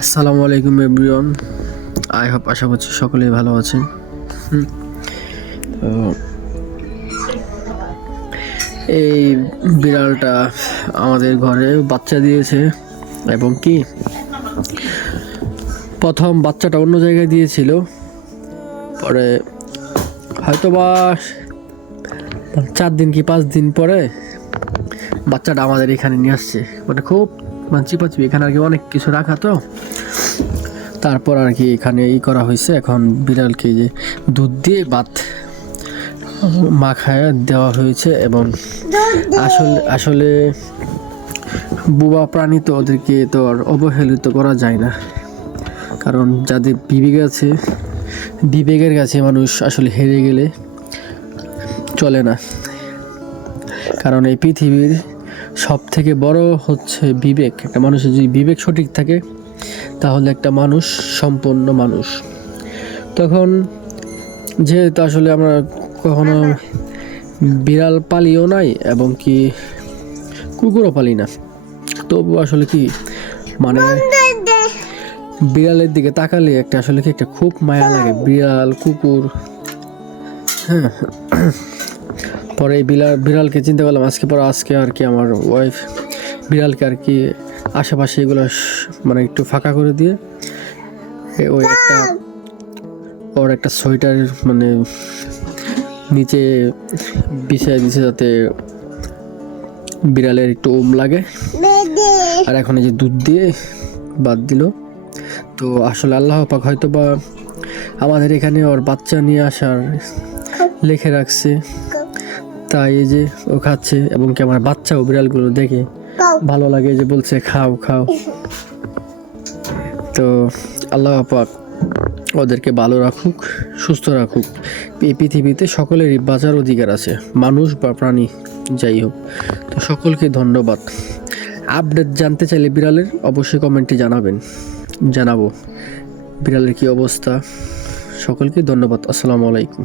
আসসালামু আলাইকুম everyone I hope আশা করছি সকলেই ভালো আছেন। তো এই বিড়ালটা আমাদের ঘরে বাচ্চা দিয়েছে এবং কি? প্রথম বাচ্চাটা অন্য জায়গায় দিয়েছিল। পরে হয়তো বা চার দিন কি পাঁচ দিন পরে বাচ্চাটা আমাদের এখানে নিয়ে আসছে। মানে খুব মানে চিপাচিপি এখানে আর কি অনেক কিছু রাখা তো। তারপর আর কি এখানে ই করা হয়েছে, এখন বিড়ালকে যে দুধ দিয়ে ভাত মাখায় দেওয়া হয়েছে এবং আসলে আসলে বুবা প্রাণী তো ওদেরকে তো আর অবহেলিত করা যায় না। কারণ যাদের বিবেক আছে, বিবেকের কাছে মানুষ আসলে হেরে গেলে চলে না। কারণ এই পৃথিবীর সব থেকে বড় হচ্ছে বিবেক। একটা মানুষের যদি বিবেক সঠিক থাকে, তাহলে একটা মানুষ সম্পূর্ণ মানুষ। তখন যেহেতু আসলে আমরা কখনো বিড়াল পালিও নাই, এবং কি কুকুরও পালি না তবু আসলে কি মানে বিড়ালের দিকে তাকালে একটা আসলে কি একটা খুব মায়া লাগে। বিড়াল, কুকুর হ্যাঁ। পরে এই বিড়াল বিড়ালকে চিন্তা করলাম আজকে পরে আজকে আর কি আমার ওয়াইফ বিড়ালকে আর কি আশেপাশে এগুলো মানে একটু ফাঁকা করে দিয়ে ওই একটা, ওর একটা সোয়েটার মানে নিচে বিছিয়ে দিছে যাতে বিড়ালের একটু ওম লাগে। আর এখন এই যে দুধ দিয়ে বাদ দিল। তো আসলে আল্লাহ পাক হয়তো বা আমাদের এখানে ওর বাচ্চা নিয়ে আসার লিখে রাখছে। তাই এই যে ও খাচ্ছে এবং কি আমার বাচ্চাও বিড়ালগুলো দেখে ভালো লাগে যে বলছে খাও খাও। তো আল্লাহ পাক ওদেরকে ভালো রাখুক সুস্থ রাখুক। এই পৃথিবীতে সকলেরই বাঁচার অধিকার আছে মানুষ বা প্রাণী যাই হোক। তো সকলকে ধন্যবাদ। আপডেট জানতে চাইলে বিড়ালের অবশ্যই কমেন্টে জানাবেন। জানাব বিড়ালের কি অবস্থা। সকলকে ধন্যবাদ। আসসালামু আলাইকুম।